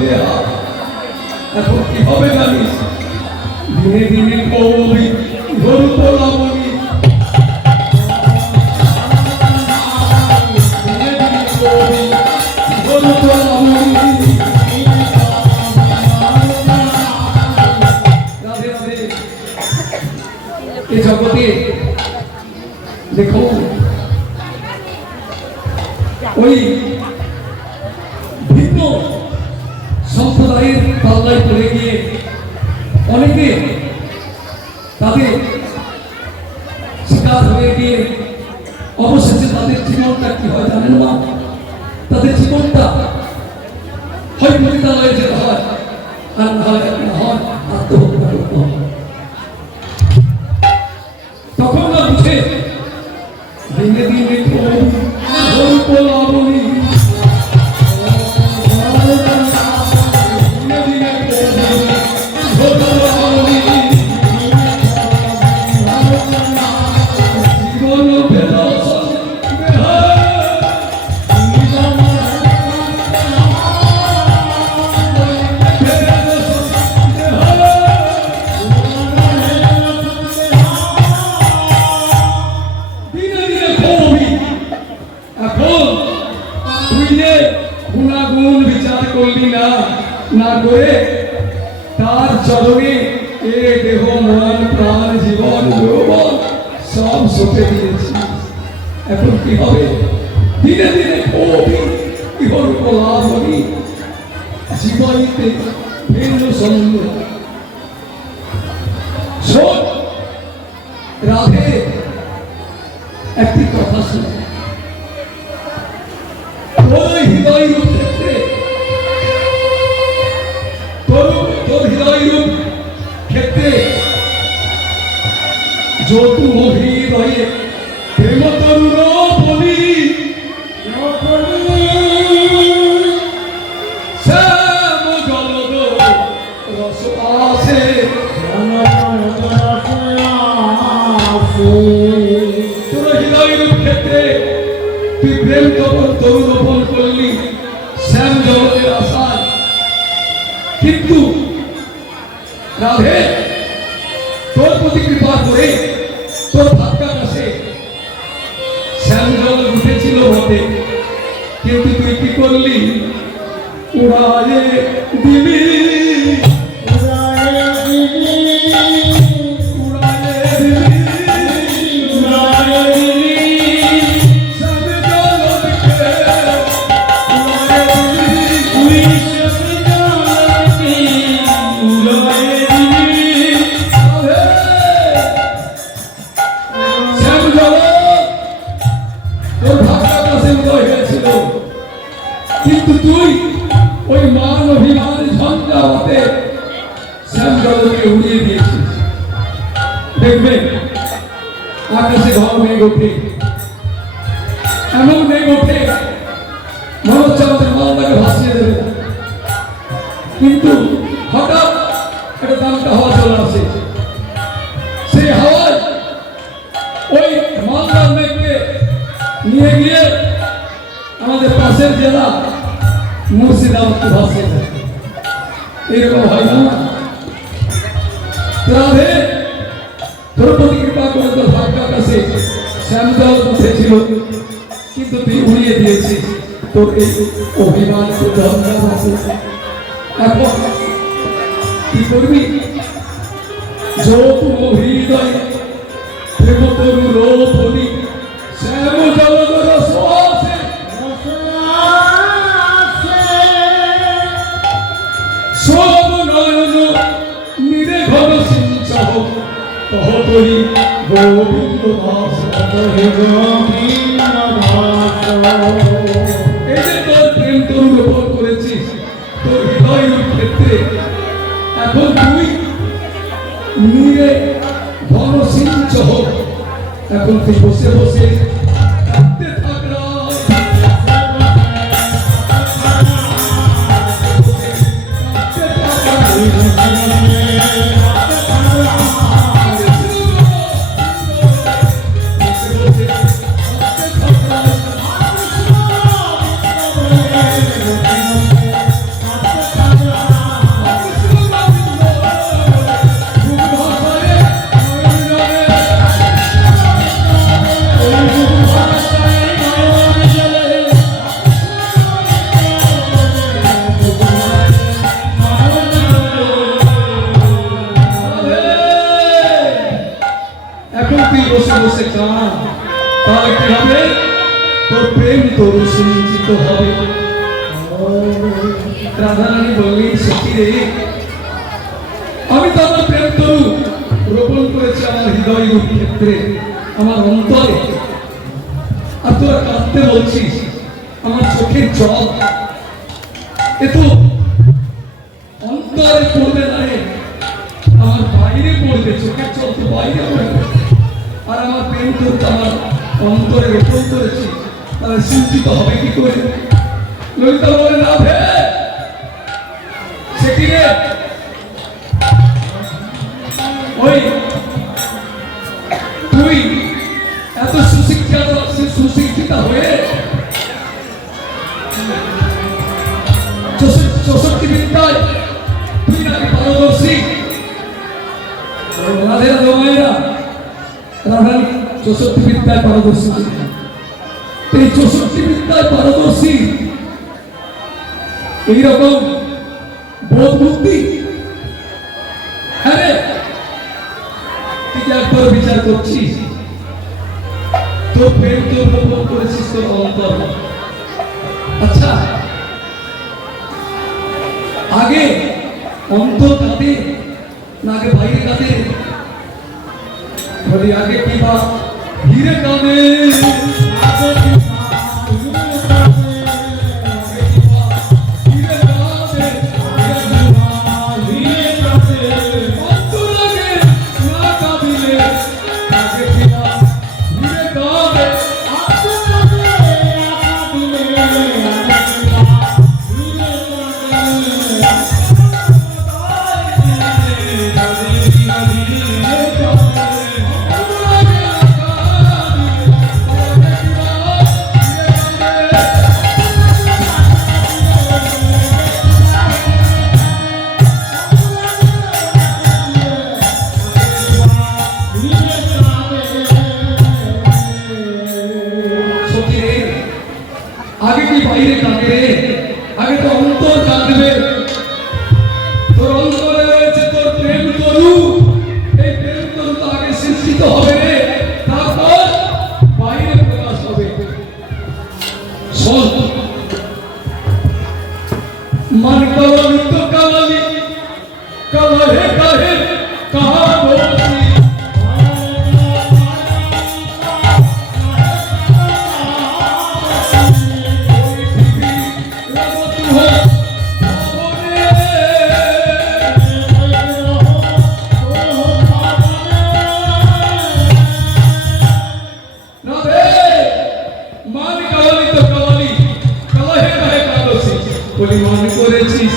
দেয়া। এখন কি হবে জানিস? দিনে দিনে কবি গরু পোলাবনি, দিনে দিনে কবি গরু পোলাবনি। রাধে রাধে। এই জগতে দেখো ওই ভিন্ন সম্প্রদায়ের পাল্লায় পড়ে গিয়ে অনেকে তাদের শিকার হয়ে গিয়ে অবশেষে তাদের জীবনটা কি হয় জানেন না? তাদের জীবনটা হয় পতিতালয়ে যেতে হয়, আর না হয় আত্মহত্যা করতে হয়। তখন না বুঝে দিনে দিনে পোলাবনি, না করে তার চরণে এ দেহ মন প্রাণ জীবন যৌবন সব সঁপে দিয়েছি। এখন কি হবে? দিনে দিনে কবি ইহর পোলাবনি, জীবনীতে ভিন্ন সন্দ। শোন রাধে, একটি কথা শুনে তোর হৃদয় ক্ষেত্রে, তোর হৃদয় ক্ষেত্রে যতু হৃদয়ে প্রেম তরুণ বলি, শ্যাম জলদ রস আসে, তোর হৃদয়ের ক্ষেত্রে তুই প্রেম তরু রোপণ করলি শ্যাম জলদের আশায়। কিন্তু রাধে, তোর প্রতি কৃপা করে তোর ভাগ্যা কাছে শ্যাম জল উঠেছিল বটে, কিন্তু তুই কি করলি? উড়ায়ে দিলি, কিন্তু তুই ওই মান অভিমান ঝঞ্ঝাতে শ্যাম জলকে উড়িয়ে দিয়েছিস। দেখবেন আকাশে ঘন মেঘ ওঠে, এমন মেঘ ওঠে মনে হচ্ছে আমাদের মালদাকে ভাসিয়ে দেবে, কিন্তু হঠাৎ একটা দামটা হাওয়া চলে আসে, সেই হাওয়ায় ওই মালদার মেঘকে নিয়ে গিয়ে আমাদের পাশের জেলা মুর্শিদাবাদকে ভাসিয়ে দেয়। এরকম হয় না? রাধে, তোর প্রতি কৃপা করে তোর ভাগ্যের কাছে শ্যাম জল উঠেছিল, কিন্তু তুই উড়িয়ে দিয়েছিস তোর এই অভিমান। এখন কি করবি? যতু হৃদয় প্রেম তরু রোপনি, শ্যাম জলদ রস আসে, সব নয়ন নিরে ঘন সিঞ্চহ, কহ করি গোবিন্দ দাস। এই যে তোর প্রেম তরু রোপণ করেছিস তোর হৃদয়ের ক্ষেত্রে, এখন তুই নিরে ঘন সিঞ্চহ, এখন তুই বসে বসে কাঁদতে থাকরা। তুই বসে বসে কান, তাহলে কি হবে? তোর প্রেম তরু সিঞ্চিত হবে। রাধারানী বললেন, সখী রে, আমি তো আমার প্রেম তরু রোপণ করেছি আমার হৃদয় রূপ ক্ষেত্রে, আমার অন্তরে, আর তোরা কাঁদতে বলছিস। আমার চোখের জল এ তো অন্তরে পড়বে না রে, আমার বাইরে পড়বে। চোখের জল তো বাইরে পড়বে, আর আমার প্রেম তরু আমার অন্তরে রোপণ করেছি, তাহলে সিঞ্চিত হবে কি করে? ললিতা বলে, না ভে সে কি রে, ওই তুই এত সুশিক্ষিতা হয়ে 64 বিদ্যায় তুই নাকি পারদর্শী? রাধেরা জমাইরা রাধারানী 64 বিদ্যায় পারদর্শী। এই 64 বিদ্যায় পারদর্শী এইরকম বোধ বুদ্ধি, হ্যাঁ তুই একবার বিচার করছিস, তোর প্রেম তোর রোপণ করেছিস তোর অন্তর। আচ্ছা, আগে অন্তর কাঁদে না আগে বাইরে কাঁদে? বলি আগে কি বা হিরে কাঁদে, আগে কি বাইরে কাঁদবে? আগে তো অন্তর কাঁদবে। তোর অন্তরে রয়েছে তোর প্রেম তরু, এই প্রেম তরু তো আগে সৃষ্টিত হবে রে, তারপর বাইরে প্রকাশ হবে। শোন, मन कवली तो कवली कवहे कहे कहा बोलती পরিমাণ করেছিস,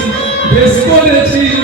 বেশ করেছিস।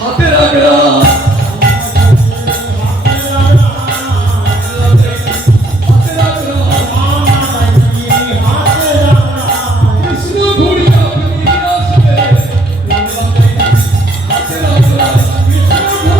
হাতে রাখরা কৃষ্ণ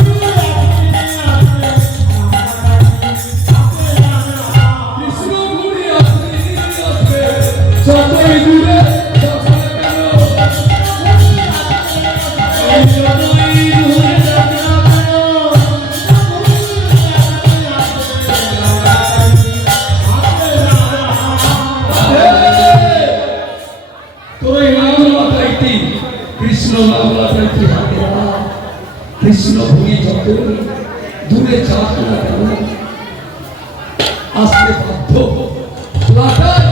সখী যত দূরে যাক না কেন আসতে বাধ্য। লাটাই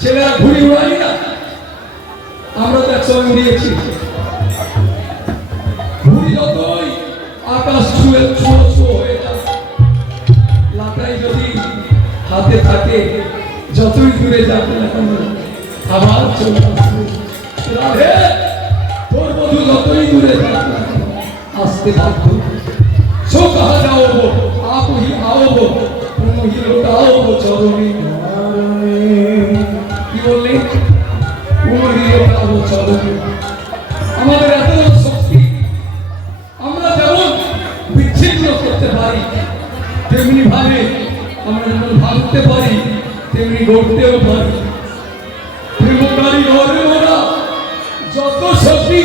ছেলেরা ঘুড়ি উড়াই না, আমরা তো একসঙ্গে উড়িয়েছি। ঘুড়ি যতই আকাশ ছুঁয়ে ছুঁয়ো হয়ে যায়, লাটাই যদি হাতে থাকে যতই দূরে যাক না কেন আবার চলে আসবে। রাধে তোর বধূ যতই দূরে যাক না কেন আসতে বাধ্য। সো কাহা যাও গো आप ही आओ गो तुम ही लुटाओ गो चरणी। কি বললে? তুম হি লুটাও গো চরणी। আমাদের এত শক্তি, আমরা যেমন বিচ্ছিন্ন করতে পারি তেমনি ভাবে আমরা যেমন ভাঙতে পারি তেমনি গড়তেও পারি। প্রেমকারী ঘরে ওরা যত শক্তি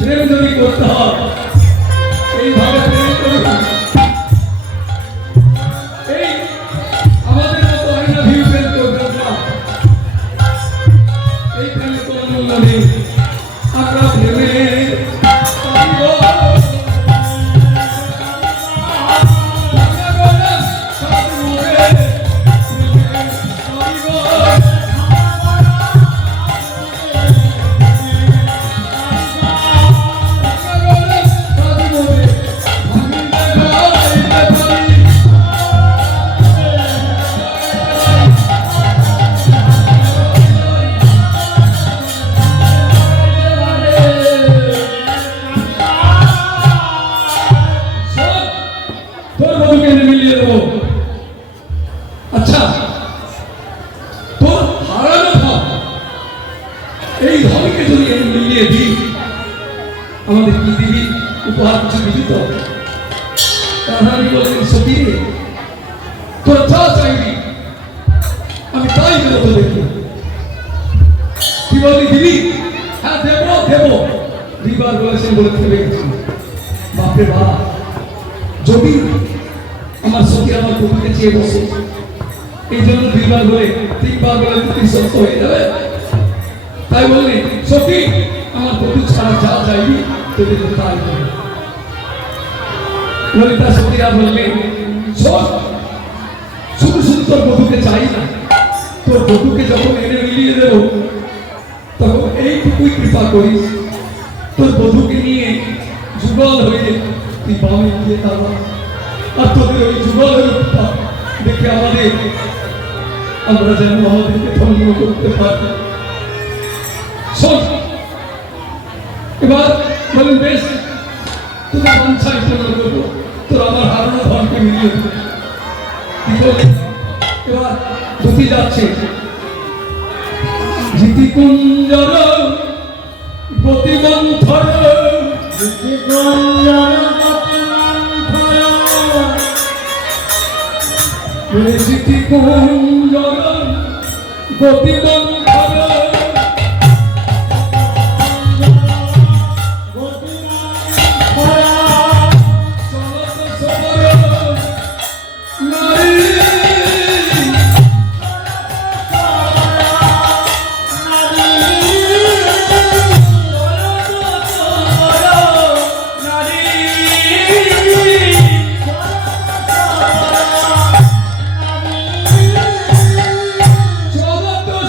প্রেম যদি করতে হয় এইভাবে প্রেম করুন। এই আমাদের মতো হয় না ভিউ প্রেম করবেন না, এই প্রেমে কোনো মূল্য নেই। আমরা প্রেমে মিলিয়ে দেবো। আচ্ছা তোর হারানো ধন, এই ধনকে যদি আমি মিলিয়ে দিই আমাদের কি দিবি? উপহার কিছু দিবি তো? রাধারানী বললেন সখী রে তোর যা চাইবি আমি তাই দেবো তোদেরকে। কি বলবি দিবি? হ্যাঁ দেবো দেবো। দুইবার বলেছেন বলে থেমে গেছি। বাপরে বাপ, যদি আমার সখী আমার বধূকে চেয়ে বসে, এই জন্য দুইবার বলে তিনবার বলে তুই সত্য হয়ে যাবে। তাই বললি সখী আমার বধূ ছাড়া যা চাইবি তোদের তাই দেবে। ললিতা সখীরা বললেন শোন, শুধু শুধু তোর বধূকে চাই না, তোর বধূকে যখন এনে মিলিয়ে দেব তখন এইটুকুই কৃপা করিস, তোর বধূকে নিয়ে যুগল হয়ে তুই বামে গিয়ে দাঁড়া। আর তোদের ওই যুগলের উৎপাদ দেখে আমরা যেন আমাদেরকে ধন্য করতে পারি। শোন এবার বলেন বেশ তোদের বাঞ্ছাই পূর্ণ করবো, তোর আমার হারানো ধনকে মিলিয়ে দেবো। এবার ধুতি যাচ্ছে জিতি কুঞ্জর গতিমন্থর, জিতি কুঞ্জর জিতি কুঞ্জর গতিমন্থর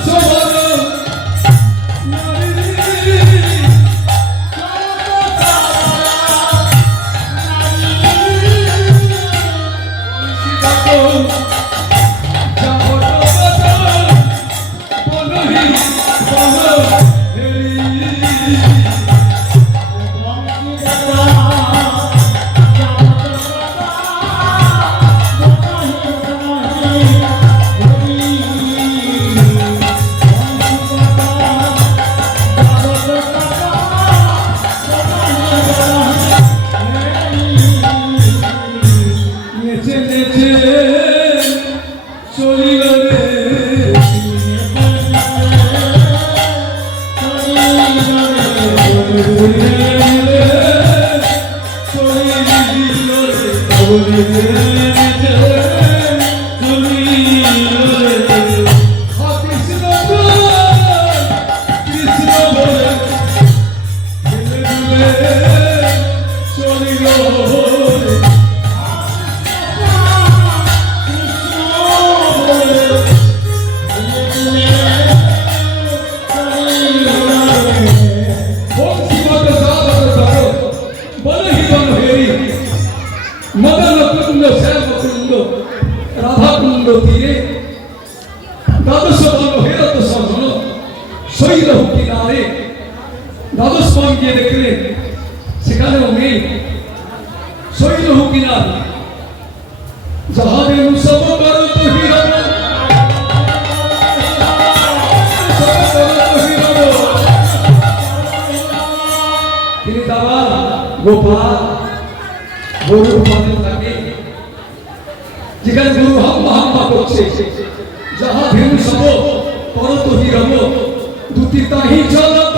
সবার গোপাল গরু উপাদন থাকে যেখানে গরু হাম্বা হাম্বা করছে যাহা ভেনু সব করত হিরব দুটি তাহি চলত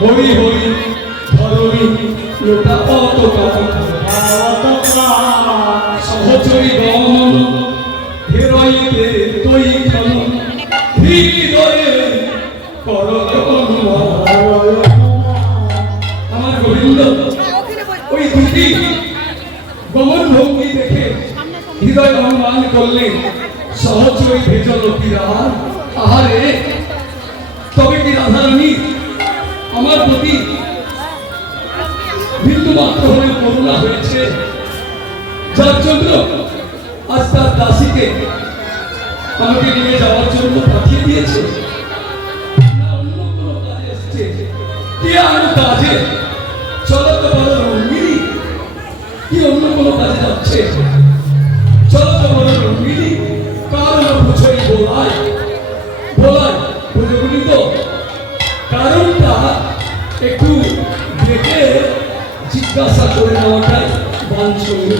হরি হরি ধরণী লোটা অতকা সহচরী গমন হেরইতে তৈ জন হৃদয়ে আমার গোবিন্দ ওই দুটি গমন ভঙ্গি দেখে হৃদয় অনুমান করলেন সহচরী ভেজল কিরার আহারে তবে কি রাধারানী আমার প্রতি বিন্দু মাত্র হলেও করুণা হয়েছে, যার জন্য আজ তার দাসীকে আমাকে নিয়ে যাওয়ার জন্য পাঠিয়ে দিয়েছে, না অন্য কোনো কাজে এসেছে? কি আর কাজে? চলো তো বলো রঙ্গিনী, কি অন্য কোনো কাজে যাচ্ছে? চলো তো বলো রঙ্গিনী, কারণ বুঝই বলাই বলাই বুঝবুনি তো কারণটা একটু দেখে জিজ্ঞাসা করে নেওয়াটাই বাঞ্ছনীয়।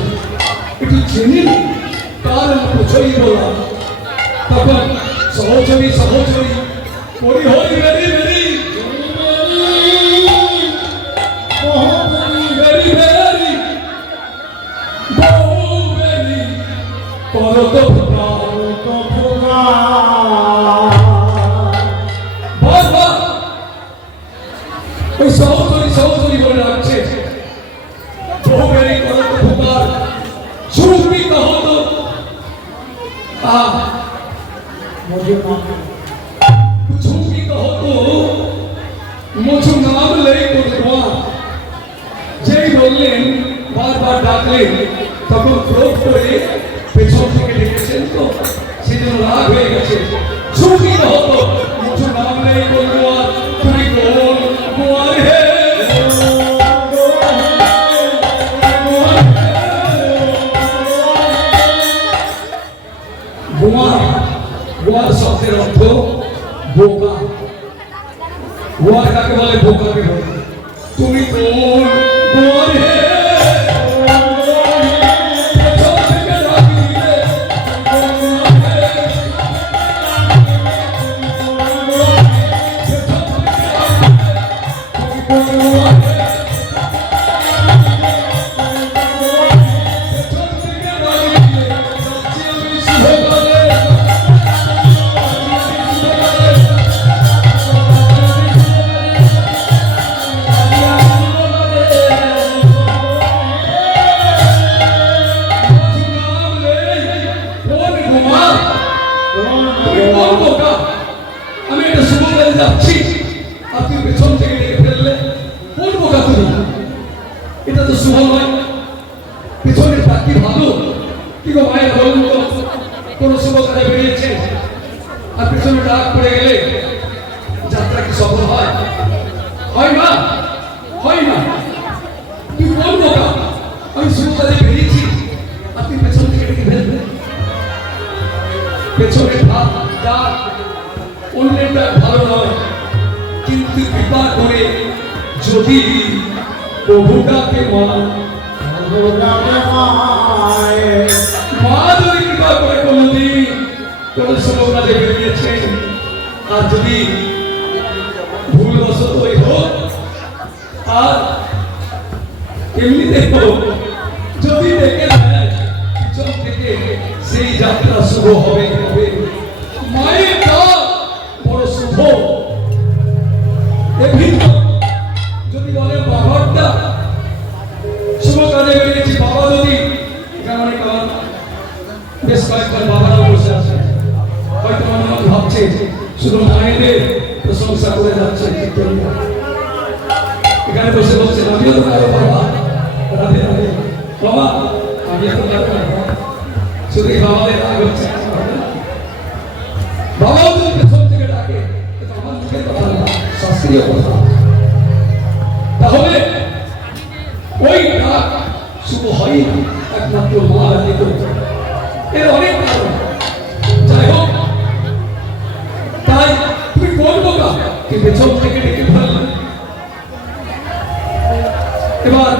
একটু জেনে নি কারণ বুঝই বলা। তখন সহচরী সহচরী পরি হই বেরি বেরি বেরি বেরি বহু বেরি করত ভোগা ওই সহচরী সহচরী বলে রাখছে বহুবেরি করত ভোগার সুরবি কহত সুরবি কহত মুঝু নাম লেই করতোয়া। যেই বললেন বারবার ডাকলেন তখন ক্রোধ করে পেছন থেকে ডেকেছেন তো সেজন্য রাগ হয়ে গেছে। সুরবি কহত মুঝু নাম লেই করতোয়া তুমি কোন গোয়ার হে গোয়ার শব্দের অর্থ বোকা। গোয়ার কাকে বলে? বোকাকে বলে। তুমি কোন গোয়ার হে কি গো মায়ের বলুন তো, কোন শুভ কাজে বেরিয়েছে আর পেছনে ডাক পড়ে গেলে যাত্রা কি সফল হয়? হয় না, হয় না। তুই কোন বোকা? আমি শুভ কাজে বেরিয়েছি আর তুই পেছন থেকে ডেকে ফেলবে। পেছনে ভাব ডাক অন্যের ডাক ভালো নয়, কিন্তু কৃপা করে যদি প্রভুটাকে মা যদি কৃপা করে কোনদিন কোন শুভ কাজে বেরিয়েছে আর যদি ভুলবশত হোক আর এমনিতে হোক, যদি দেখে নেয় পিছন থেকে সেই যাত্রা শুভ হবে হবে। মায়ের ডাক বড় শুভ। এ ভিন্ন যদি বলে বাবার ডাক শুভ কাজে বেরিয়েছি, বাবা যদি এখানে অনেক বেশ কয়েকবার বাবারাও বসে আছে, হয়তো মনে মনে ভাবছে শুধু মায়েদের প্রশংসা করে যাচ্ছে। এখানে বসে বলছে আমিও তো কারো বাবা, রাধে রাধে বাবা, আমিও তো কারো বাবা। শুধু এই বাবাদের রাগ হচ্ছে, বাবাও যদি পেছন থেকে ডাকে এটা আমার মুখের কথা না, শাস্ত্রীয় কথা। তাহলে ওই ডাক শুভ হয় না একমাত্র মা রাজি করতে। এর অনেক কারণ, যাই হোক। তাই তুমি কোন বোকা কি পেছন থেকে ডেকে ফেললে? এবার